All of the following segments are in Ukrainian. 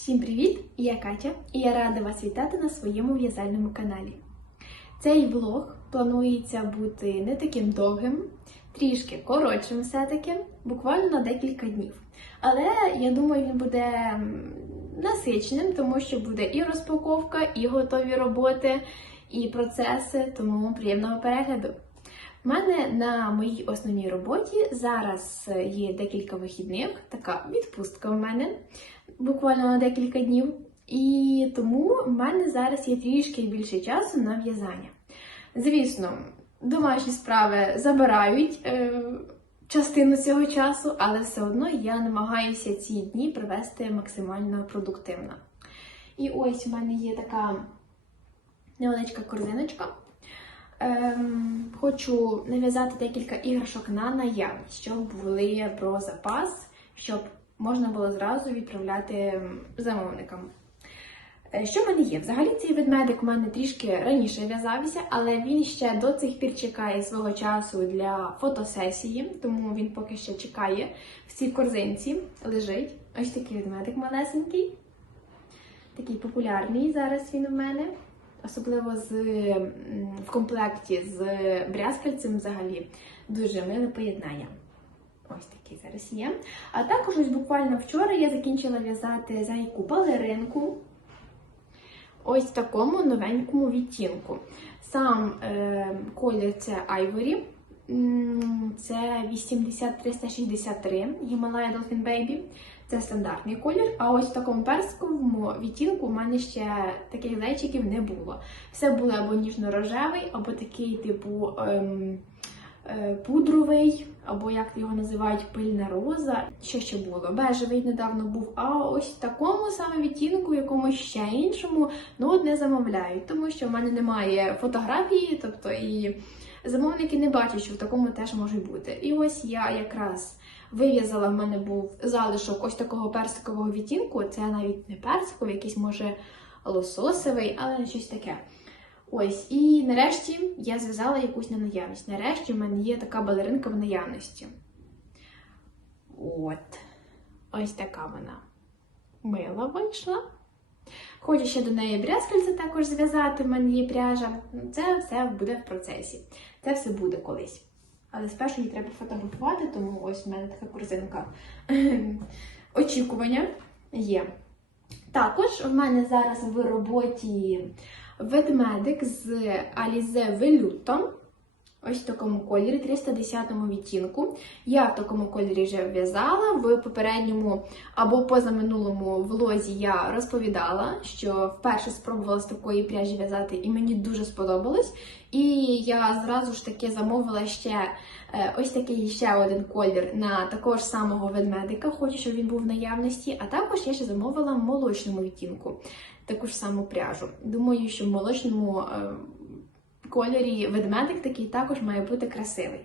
Всім привіт! Я Катя і я рада вас вітати на своєму в'язальному каналі. Цей влог планується бути не таким довгим, трішки коротшим все-таки, буквально на декілька днів. Але я думаю, він буде насиченим, тому що буде і розпаковка, і готові роботи, і процеси, тому приємного перегляду. У мене на моїй основній роботі зараз є декілька вихідних, така відпустка в мене буквально на декілька днів. І тому в мене зараз є трішки більше часу на в'язання. Звісно, домашні справи забирають е, частину цього часу, але все одно я намагаюся ці дні провести максимально продуктивно. І ось у мене є така невеличка корзиночка. Ем, хочу нав'язати декілька іграшок на наявність, щоб були про запас, щоб можна було зразу відправляти замовникам. Е, Що в мене є? Взагалі цей ведмедик у мене трішки раніше в'язався, але він ще до цих пір чекає свого часу для фотосесії, тому він поки що чекає в цій корзинці. Лежить. Ось такий ведмедик малесенький. Такий популярний зараз він у мене. Особливо з, в комплекті з брязкальцем взагалі дуже миле поєднання. Ось такий зараз є. А також ось буквально вчора я закінчила в'язати зайку балеринку. Ось в такому новенькому відтінку. Сам е, колір це Ivory. Це 80363 Himalaya Dolphin Baby. Це стандартний колір. А ось в такому персиковому відтінку в мене ще таких зайчиків не було. Все було або ніжно-рожевий, або такий, типу. Ем, Пудровий, або як його називають, пильна роза. Що ще було? Бежевий недавно був. А ось такому саме відтінку, якомусь ще іншому, ну от не замовляють, тому що в мене немає фотографії, тобто і замовники не бачать, що в такому теж може бути. І ось я якраз вив'язала, в мене був залишок ось такого персикового відтінку. Це навіть не персиковий, якийсь може лососовий, але щось таке. Ось, і нарешті я зв'язала якусь на наявність. Нарешті в мене є така балеринка в наявності. От. Ось така вона мила вийшла. Хочу ще до неї брязкальце також зв'язати, в мене є пряжа. Це все буде в процесі. Це все буде колись. Але спершу її треба фотографувати, тому ось в мене така корзинка очікування є. Також в мене зараз в роботі ведмедик з Alize Velluto. Ось в такому кольорі, 310 відтінку. Я в такому кольорі вже в'язала. В попередньому або позаминулому влозі я розповідала, що вперше спробувала з такої пряжі в'язати, і мені дуже сподобалось. І я зразу ж таки замовила ще е, ось такий ще один колір на такого ж самого ведмедика. Хочу, щоб він був в наявності. А також я ще замовила молочному відтінку таку ж саму пряжу. Думаю, що в молочному е, кольорі ведмедик такий також має бути красивий.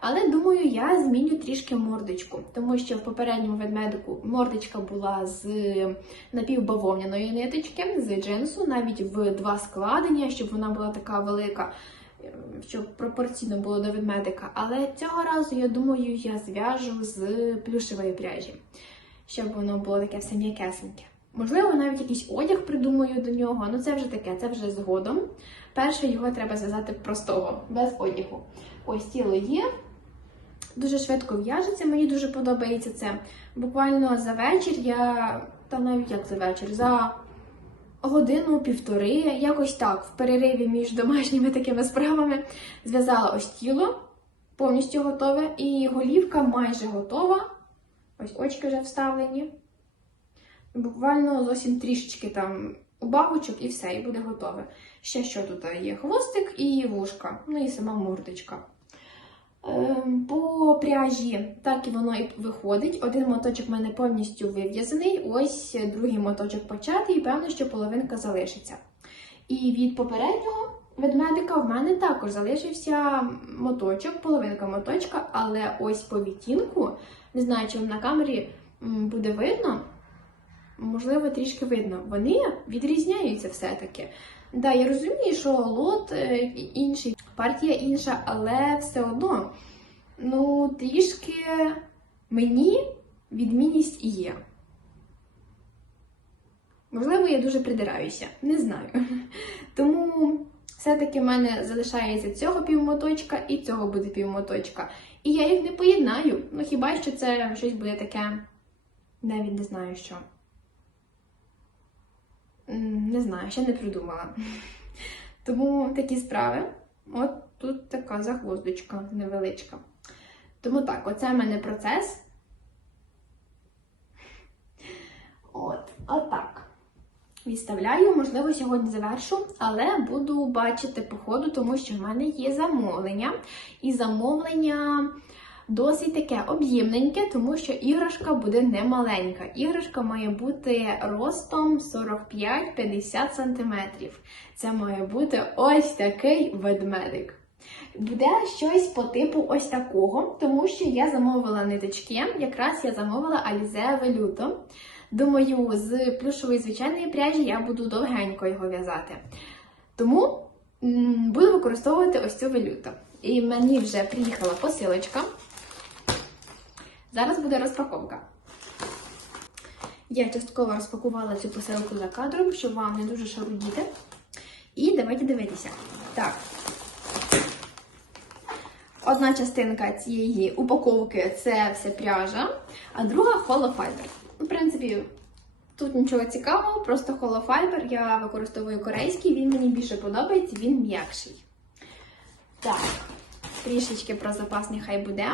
Але думаю, я зміню трішки мордочку, тому що в попередньому ведмедику мордочка була з напівбавовняної ниточки, з джинсу, навіть в два складення, щоб вона була така велика, е, щоб пропорційно було до ведмедика. Але цього разу, я думаю, я зв'яжу з плюшевої пряжі, щоб воно було таке все м'якесеньке. Можливо, навіть якийсь одяг придумаю до нього, ну це вже таке, це вже згодом. Перше його треба зв'язати простого, без одягу. Ось тіло є. Дуже швидко в'яжеться, мені дуже подобається це. Буквально за вечір я, та навіть як за вечір, за годину-півтори, якось так, в перериві між домашніми такими справами, зв'язала ось тіло, повністю готове, і голівка майже готова. Ось очки вже вставлені. Буквально зовсім трішечки там убавочок і все, і буде готове. Ще що тут є? Хвостик і вушка, ну і сама мордочка. Ем, По пряжі так і воно і виходить. Один моточок в мене повністю вив'язаний, ось другий моточок початий, і певно, що половинка залишиться. І від попереднього ведмедика в мене також залишився моточок, половинка моточка, але ось по відтінку, не знаю, чи вам на камері буде видно, можливо, трішки видно. Вони відрізняються все-таки. Да, я розумію, що лот е, інший, партія інша, але все одно, ну, трішки мені відмінність є. Можливо, я дуже придираюся, не знаю. Тому все-таки в мене залишається цього півмоточка і цього буде півмоточка. І я їх не поєднаю. Ну хіба що це щось буде таке, навіть не знаю що. Не знаю, ще не придумала. Тому такі справи. От тут така загвоздочка невеличка. Тому так, оце в мене процес. От, отак. Відставляю, можливо, сьогодні завершу, але буду бачити по ходу, тому що в мене є замовлення. І замовлення досить таке об'ємненьке, тому що іграшка буде не маленька. Іграшка має бути ростом 45-50 см. Це має бути ось такий ведмедик. Буде щось по типу ось такого, тому що я замовила ниточки, якраз я замовила Alize Velluto. Думаю, з плюшової звичайної пряжі я буду довгенько його в'язати. Тому буду використовувати ось цю велюту. І мені вже приїхала посилочка. Зараз буде розпаковка. Я частково розпакувала цю посилку за кадром, щоб вам не дуже шарудіти. І давайте дивитися. Так. Одна частинка цієї упаковки це все пряжа, а друга холофайбер. В принципі, тут нічого цікавого, просто холофайбер. Я використовую корейський, він мені більше подобається, він м'якший. Так, трішечки про запас нехай буде.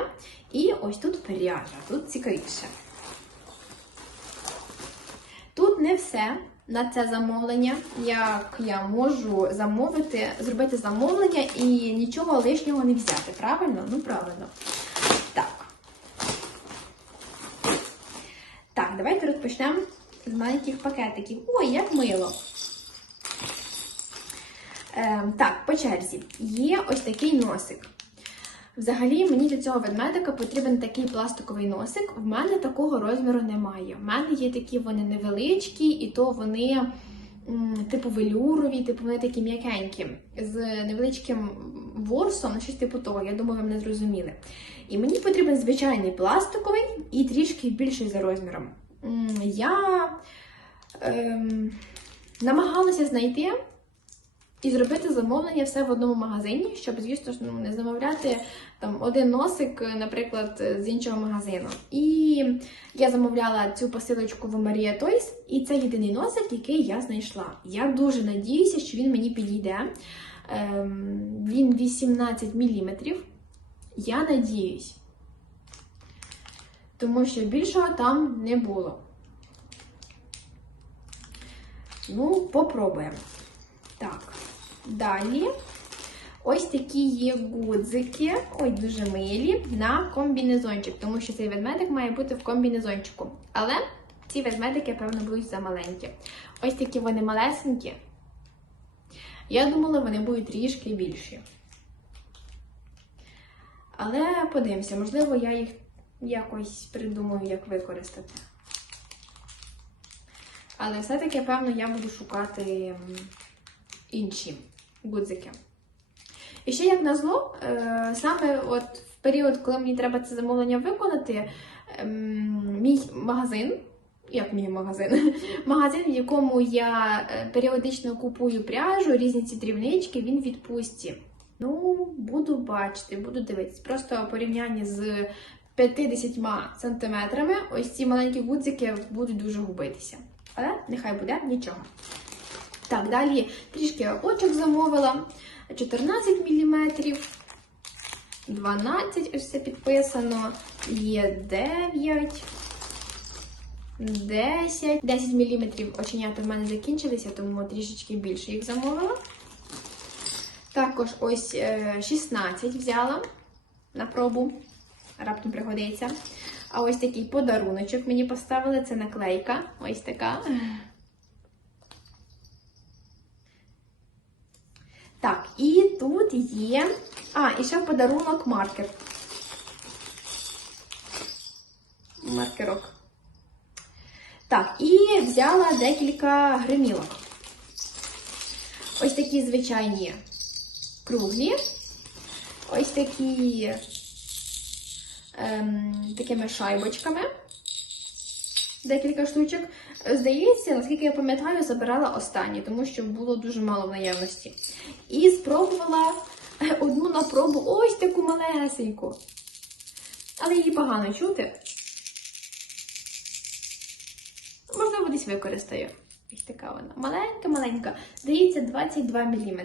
І ось тут пряжа, тут цікавіше. Тут не все на це замовлення, як я можу замовити, зробити замовлення і нічого лишнього не взяти. Правильно? Ну, правильно. Так. Так, давайте розпочнемо з маленьких пакетиків. Ой, як мило. Ем, так, по черзі. Є ось такий носик. Взагалі, мені для цього ведмедика потрібен такий пластиковий носик. В мене такого розміру немає. В мене є такі вони невеличкі, і то вони типу велюрові, типу вони такі м'якенькі, з невеличким ворсом, щось типу того. Я думаю, ви мене зрозуміли. І мені потрібен звичайний пластиковий і трішки більший за розміром. Я ем, намагалася знайти і зробити замовлення все в одному магазині, щоб, звісно ж, ну, не замовляти там один носик, наприклад, з іншого магазину. І я замовляла цю посилочку в Марія Toys, і це єдиний носик, який я знайшла. Я дуже надіюся, що він мені підійде. Ем, він 18 мм. Я надіюсь. Тому що більшого там не було. Ну, попробуємо. Так, далі. Ось такі є гудзики, ой, дуже милі, на комбінезончик, тому що цей ведмедик має бути в комбінезончику. Але ці ведмедики, певно, будуть замаленькі. Ось такі вони малесенькі. Я думала, вони будуть трішки більші. Але подивимося, можливо, я їх якось придумаю, як використати. Але все-таки, певно, я буду шукати інші гудзики. І ще, як назло, е, саме от в період, коли мені треба це замовлення виконати, ем, мій магазин, як мій магазин, магазин, в якому я е, періодично купую пряжу, різні ці дрібнички, він в відпустці. Ну, буду бачити, буду дивитись. Просто в порівнянні з 50 сантиметрами, ось ці маленькі гудзики будуть дуже губитися. Але нехай буде нічого. Так, далі трішки очок замовила. 14 мм, 12, ось це підписано, є 9, 10, 10 мм оченята в мене закінчилися, тому трішечки більше їх замовила. Також ось е, 16 взяла на пробу, раптом пригодиться. А ось такий подаруночок мені поставили, це наклейка, ось така. Так, і тут є. А, і ще подарунок маркер. Маркерок. Так, і взяла декілька гримілок. Ось такі звичайні круглі. Ось такі ем, такими шайбочками. Декілька штучок. Здається, наскільки я пам'ятаю, забирала останні, тому що було дуже мало в наявності. І спробувала одну на пробу ось таку малесеньку. Але її погано чути. Можливо, десь використаю. Ось така вона. Маленька-маленька. Здається, 22 мм,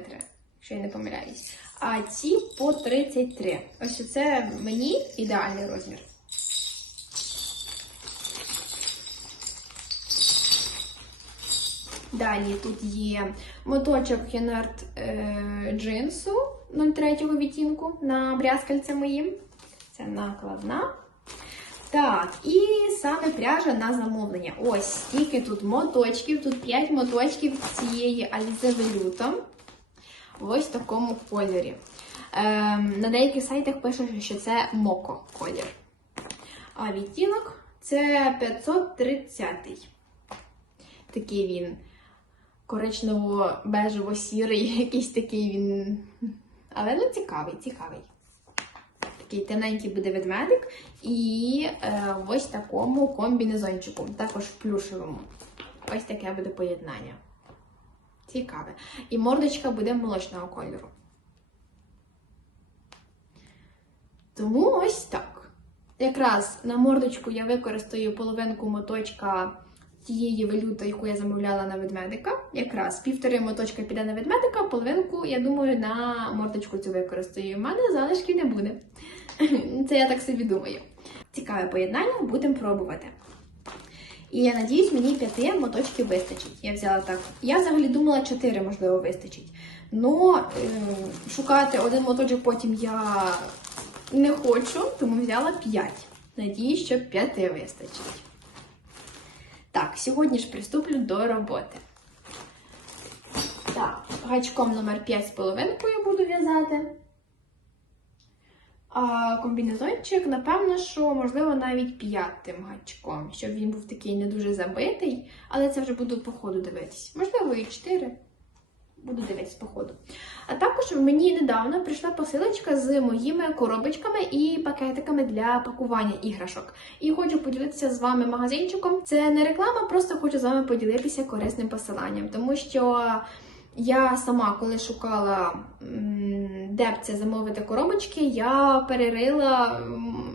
якщо я не помиляюсь. А ці по 33. Ось це мені ідеальний розмір. Далі тут є моточок Янард е, джинсу 03 відтінку на брязкальце моїм. Це накладна. Так, і саме пряжа на замовлення. Ось стільки тут моточків, тут 5 моточків цієї Alize Veluto. В такому кольорі. Ем, на деяких сайтах пише, що це моко колір. А відтінок це 530. Такий він коричнево-бежево-сірий, якийсь такий він. Але ну цікавий, цікавий. Такий тоненький буде ведмедик. І е, ось такому комбінезончику, також плюшевому. Ось таке буде поєднання. Цікаве. І мордочка буде молочного кольору. Тому ось так. Якраз на мордочку я використаю половинку моточка тієї валюти, яку я замовляла на ведмедика. Якраз півтори моточка піде на ведмедика, половинку, я думаю, на мордочку цю використаю. У мене залишків не буде. Це я так собі думаю. Цікаве поєднання, будемо пробувати. І я надіюсь, мені п'яти моточків вистачить. Я взяла так. Я взагалі думала, чотири, можливо, вистачить. Но е, шукати один моточок потім я не хочу, тому взяла п'ять. Надіюсь, що п'яти вистачить. Так, сьогодні ж приступлю до роботи. Так, гачком номер 5 з половинкою буду в'язати. А комбінезончик, напевно, що, можливо, навіть п'ятим гачком, щоб він був такий не дуже забитий, але це вже буду по ходу дивитись. Можливо, і 4. Буду дивитись по ходу. А також мені недавно прийшла посилочка з моїми коробочками і пакетиками для пакування іграшок. І хочу поділитися з вами магазинчиком. Це не реклама, просто хочу з вами поділитися корисним посиланням, тому що. Я сама, коли шукала, де б це замовити коробочки, я перерила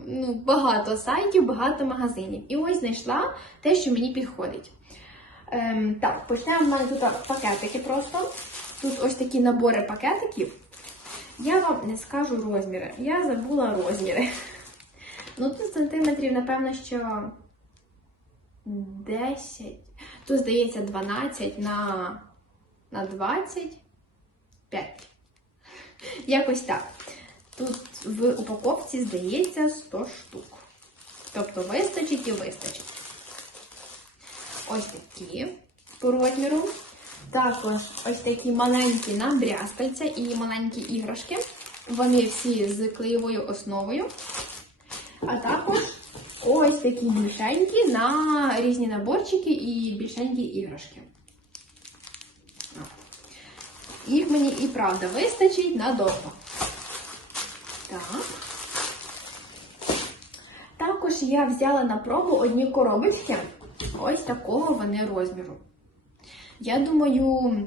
ну, багато сайтів, багато магазинів. І ось знайшла те, що мені підходить. Ем, так, почнемо в мене тут пакетики просто. Тут ось такі набори пакетиків. Я вам не скажу розміри. Я забула розміри. Ну, тут сантиметрів, напевно, що 10. Тут, здається, 12 на на 25. Якось так. Тут в упаковці здається 100 штук. Тобто вистачить і вистачить. Ось такі по розміру. Також ось такі маленькі на брязкальця і маленькі іграшки. Вони всі з клеєвою основою. А також ось такі більшенькі на різні наборчики і більшенькі іграшки. Їх мені і правда вистачить надовго. Так. Також я взяла на пробу одні коробочки. Ось такого вони розміру. Я думаю,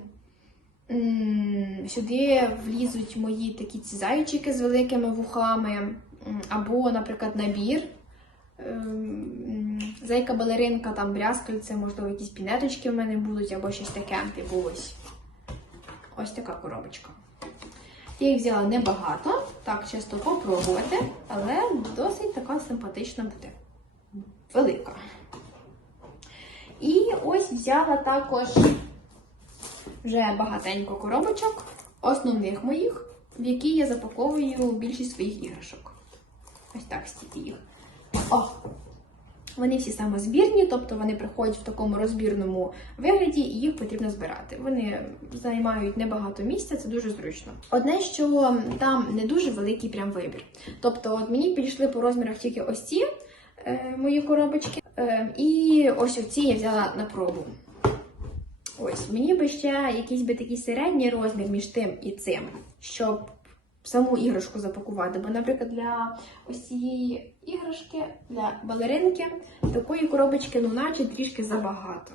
сюди влізуть мої такі ці зайчики з великими вухами, або, наприклад, набір. Ем, зайка балеринка, там брязкальце, можливо, якісь пінеточки в мене будуть, або щось таке, типу ось. Ось така коробочка. Я їх взяла небагато, так, чисто попробувати, але досить така симпатична буде. Велика. І ось взяла також вже багатенько коробочок, основних моїх, в які я запаковую більшість своїх іграшок. Ось так стільки їх. О! Вони всі самозбірні, тобто вони приходять в такому розбірному вигляді, і їх потрібно збирати. Вони займають небагато місця, це дуже зручно. Одне, що там не дуже великий прям вибір. Тобто, от мені підійшли по розмірах тільки ось ці е, мої коробочки, і ось оці я взяла на пробу. Ось, мені би ще якийсь би такий середній розмір між тим і цим, щоб саму іграшку запакувати. Бо, наприклад, для ось цієї іграшки, для балеринки, такої коробочки, ну, наче трішки забагато.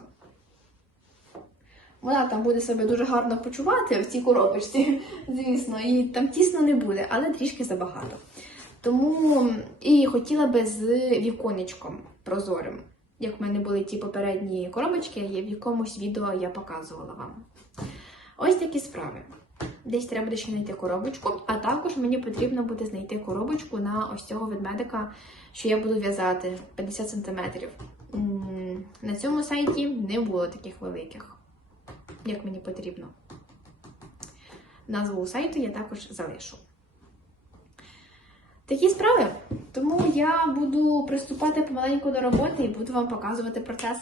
Вона там буде себе дуже гарно почувати в цій коробочці, звісно, і там тісно не буде, але трішки забагато. Тому і хотіла би з віконечком прозорим. Як в мене були ті попередні коробочки, в якомусь відео я показувала вам. Ось такі справи. Десь треба буде ще знайти коробочку, а також мені потрібно буде знайти коробочку на ось цього ведмедика, що я буду в'язати 50 см. На цьому сайті не було таких великих, як мені потрібно. Назву сайту я також залишу. Такі справи. Тому я буду приступати помаленьку до роботи і буду вам показувати процес.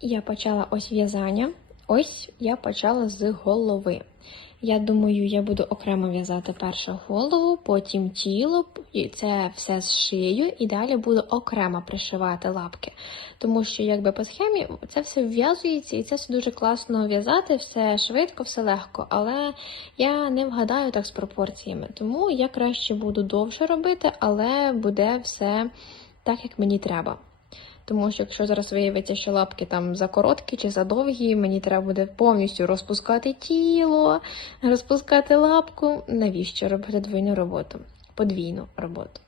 Я почала ось в'язання. Ось я почала з голови. Я думаю, я буду окремо в'язати першу голову, потім тіло, і це все зшию, і далі буду окремо пришивати лапки. Тому що, якби по схемі, це все вв'язується, і це все дуже класно в'язати, все швидко, все легко. Але я не вгадаю так з пропорціями. Тому я краще буду довше робити, але буде все так, як мені треба. Тому що якщо зараз виявиться, що лапки там за короткі чи за довгі, мені треба буде повністю розпускати тіло, розпускати лапку. Навіщо робити двійну роботу? Подвійну роботу.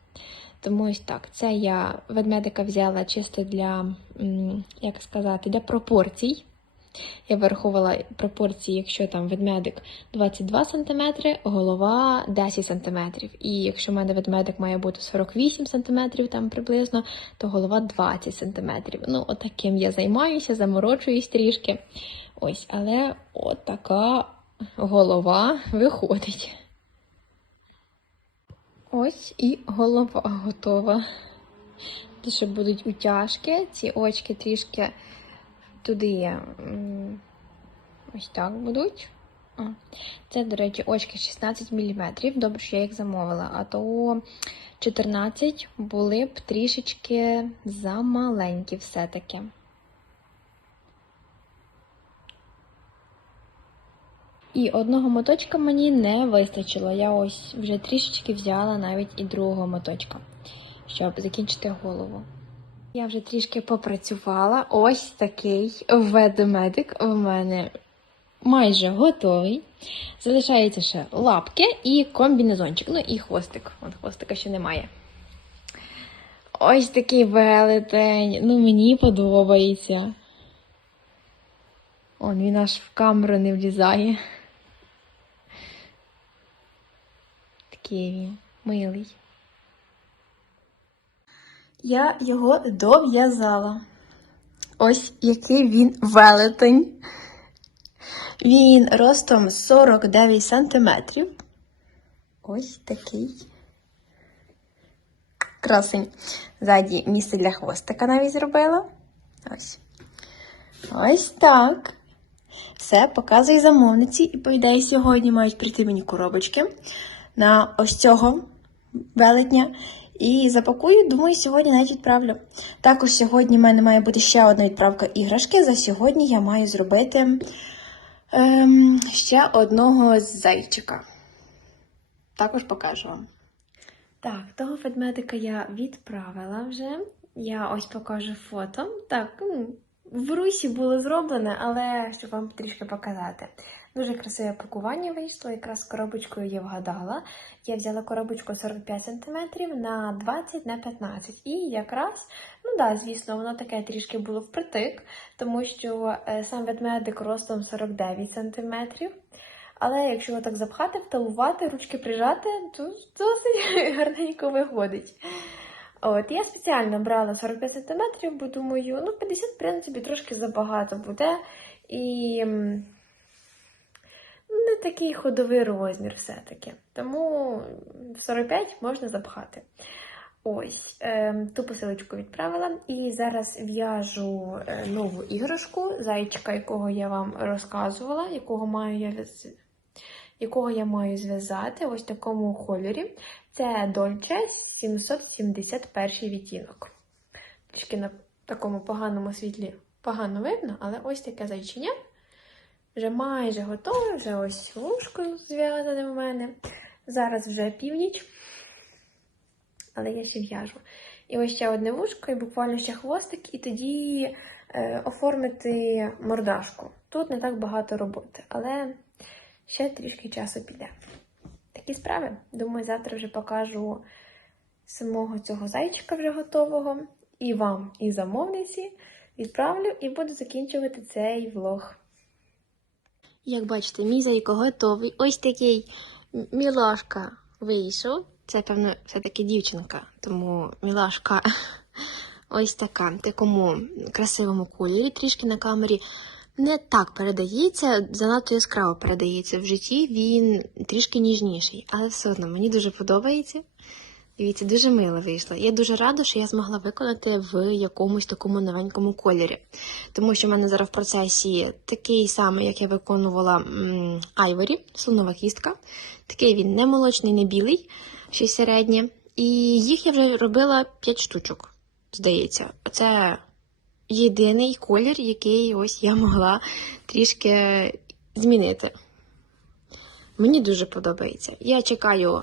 Тому ось так. Це я ведмедика взяла чисто для, як сказати, для пропорцій. Я вирахувала пропорції, якщо там ведмедик 22 см, голова 10 см. І якщо в мене ведмедик має бути 48 см там приблизно, то голова 20 см. Ну, отаким я займаюся, заморочуюсь трішки. Ось, але от така голова виходить. Ось і голова готова. Ті, що будуть утяжки, ці очки трішки туди ось так будуть. Це, до речі, очки 16 мм. Добре, що я їх замовила. А то 14 були б трішечки замаленькі все-таки. І одного моточка мені не вистачило. Я ось вже трішечки взяла навіть і другого моточка, щоб закінчити голову. Я вже трішки попрацювала. Ось такий ведмедик у мене майже готовий. Залишається ще лапки і комбінезончик. Ну і хвостик. От хвостика ще немає. Ось такий велетень. Ну, мені подобається. Он він аж в камеру не влізає. Такий він милий. Я його дов'язала. Ось який він велетень. Він ростом 49 сантиметрів. Ось такий. Красень. Ззаді місце для хвостика навіть зробила. Ось. Ось так. Все, показую замовниці. І, по ідеї, сьогодні мають прийти мені коробочки на ось цього велетня. І запакую, думаю, сьогодні навіть відправлю. Також сьогодні в мене має бути ще одна відправка іграшки. За сьогодні я маю зробити ем, ще одного зайчика. Також покажу вам. Так, того ведмедика я відправила вже. Я ось покажу фото. Так, в Русі було зроблене, але щоб вам трішки показати. Дуже красиве пакування вийшло, якраз коробочкою я вгадала. Я взяла коробочку 45 см на 20 на 15 І якраз, ну да, звісно, воно таке трішки було впритик, тому що е, сам ведмедик ростом 49 см. Але якщо його так запхати, вталувати, ручки прижати, то досить гарненько виходить. От, я спеціально брала 45 см, бо думаю, ну 50, в принципі, трошки забагато буде. І такий ходовий розмір все-таки. Тому 45 можна запхати. Ось, е, ту посилочку відправила. І зараз в'яжу е, нову іграшку, зайчика, якого я вам розказувала, якого маю я якого я маю зв'язати ось такому кольорі. Це Dolce 771 відтінок. Трішки на такому поганому світлі погано видно, але ось таке зайчиня. Вже майже готове, вже ось вушко зв'язане в мене. Зараз вже північ, але я ще в'яжу. І ось ще одне вушко, і буквально ще хвостик, і тоді е, оформити мордашку. Тут не так багато роботи, але ще трішки часу піде. Такі справи. Думаю, завтра вже покажу самого цього зайчика вже готового. І вам, і замовниці відправлю і буду закінчувати цей влог. Як бачите, мій зайко готовий. Ось такий мілашка вийшов. Це, певно, все-таки дівчинка, тому мілашка ось така, такому красивому кольорі, трішки на камері. Не так передається, занадто яскраво передається в житті, він трішки ніжніший, але все одно мені дуже подобається. Дивіться, дуже мило вийшло. Я дуже рада, що я змогла виконати в якомусь такому новенькому кольорі. Тому що в мене зараз в процесі такий самий, як я виконувала Айворі, слонова кістка. Такий він не молочний, не білий, щось середнє. І їх я вже робила 5 штучок, здається. Це єдиний колір, який ось я могла трішки змінити. Мені дуже подобається. Я чекаю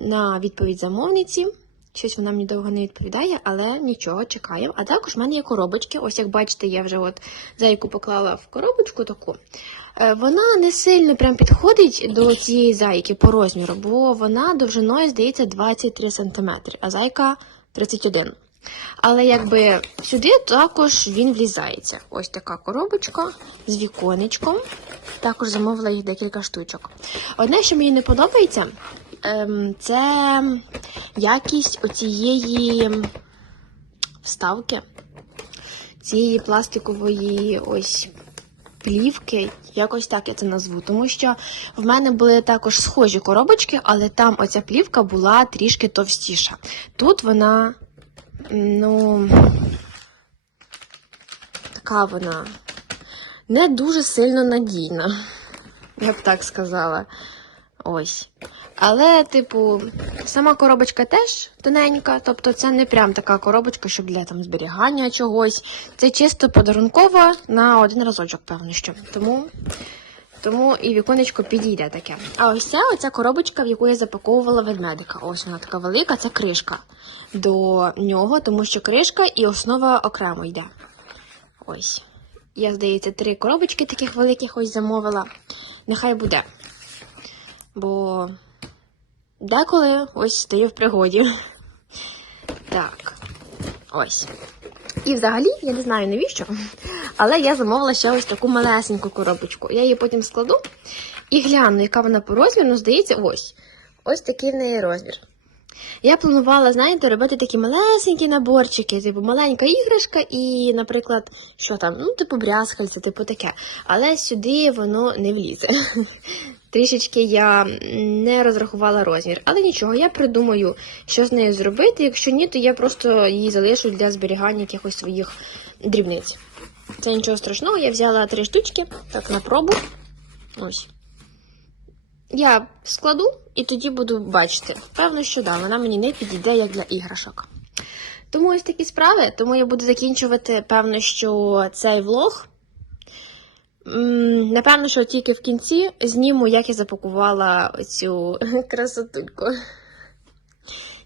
на відповідь замовниці. Щось вона мені довго не відповідає, але нічого, чекаємо. А також в мене є коробочки. Ось як бачите, я вже от зайку поклала в коробочку таку. Е, Вона не сильно прям підходить до цієї зайки по розміру, бо вона довжиною, здається, 23 см, а зайка 31 але якби сюди також він влізається. Ось така коробочка з віконечком. Також замовила їх декілька штучок. Одне, що мені не подобається, ем, це якість оцієї вставки, цієї пластикової ось плівки, якось так я це назву. Тому що в мене були також схожі коробочки, але там оця плівка була трішки товстіша. Тут вона, ну, така вона не дуже сильно надійна, я б так сказала. Ось. Але, типу, сама коробочка теж тоненька, тобто це не прям така коробочка, щоб для там зберігання чогось. Це чисто подарункова на один разочок, певно що. Тому, тому і віконечко підійде таке. А ось це оця коробочка, в яку я запаковувала ведмедика. Ось вона така велика, це кришка до нього, тому що кришка і основа окремо йде. Ось. Я, здається, три коробочки таких великих ось замовила. Нехай буде. Бо деколи ось стою в пригоді. Так, ось. І взагалі, я не знаю навіщо, але я замовила ще ось таку малесеньку коробочку. Я її потім складу і гляну, яка вона по розміру. Здається, ось. Ось такий в неї розмір. Я планувала, знаєте, робити такі малесенькі наборчики, типу маленька іграшка і, наприклад, що там, ну, типу брязкальце, типу таке. Але сюди воно не влізе. Трішечки я не розрахувала розмір, але нічого, я придумаю, що з нею зробити. Якщо ні, то я просто її залишу для зберігання якихось своїх дрібниць. Це нічого страшного, я взяла три штучки, так на пробу. Ось. Я складу і тоді буду бачити. Певно, що да, вона мені не підійде як для іграшок. Тому ось такі справи. Тому я буду закінчувати, певно, що цей влог. Напевно, що тільки в кінці зніму, як я запакувала цю красотульку.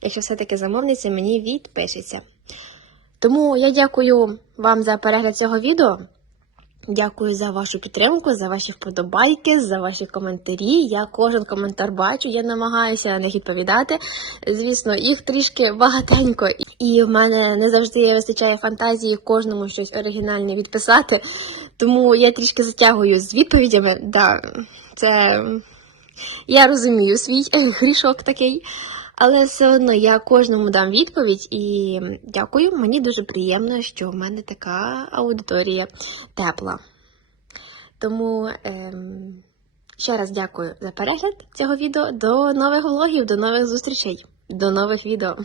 Якщо все-таки замовниця мені відпишеться. Тому я дякую вам за перегляд цього відео. Дякую за вашу підтримку, за ваші вподобайки, за ваші коментарі. Я кожен коментар бачу, я намагаюся на них відповідати. Звісно, їх трішки багатенько, і в мене не завжди вистачає фантазії кожному щось оригінальне відписати. Тому я трішки затягую з відповідями. Да, це я розумію свій грішок такий. Але все одно я кожному дам відповідь і дякую. Мені дуже приємно, що в мене така аудиторія тепла. Тому ем, ще раз дякую за перегляд цього відео. До нових влогів, до нових зустрічей, до нових відео.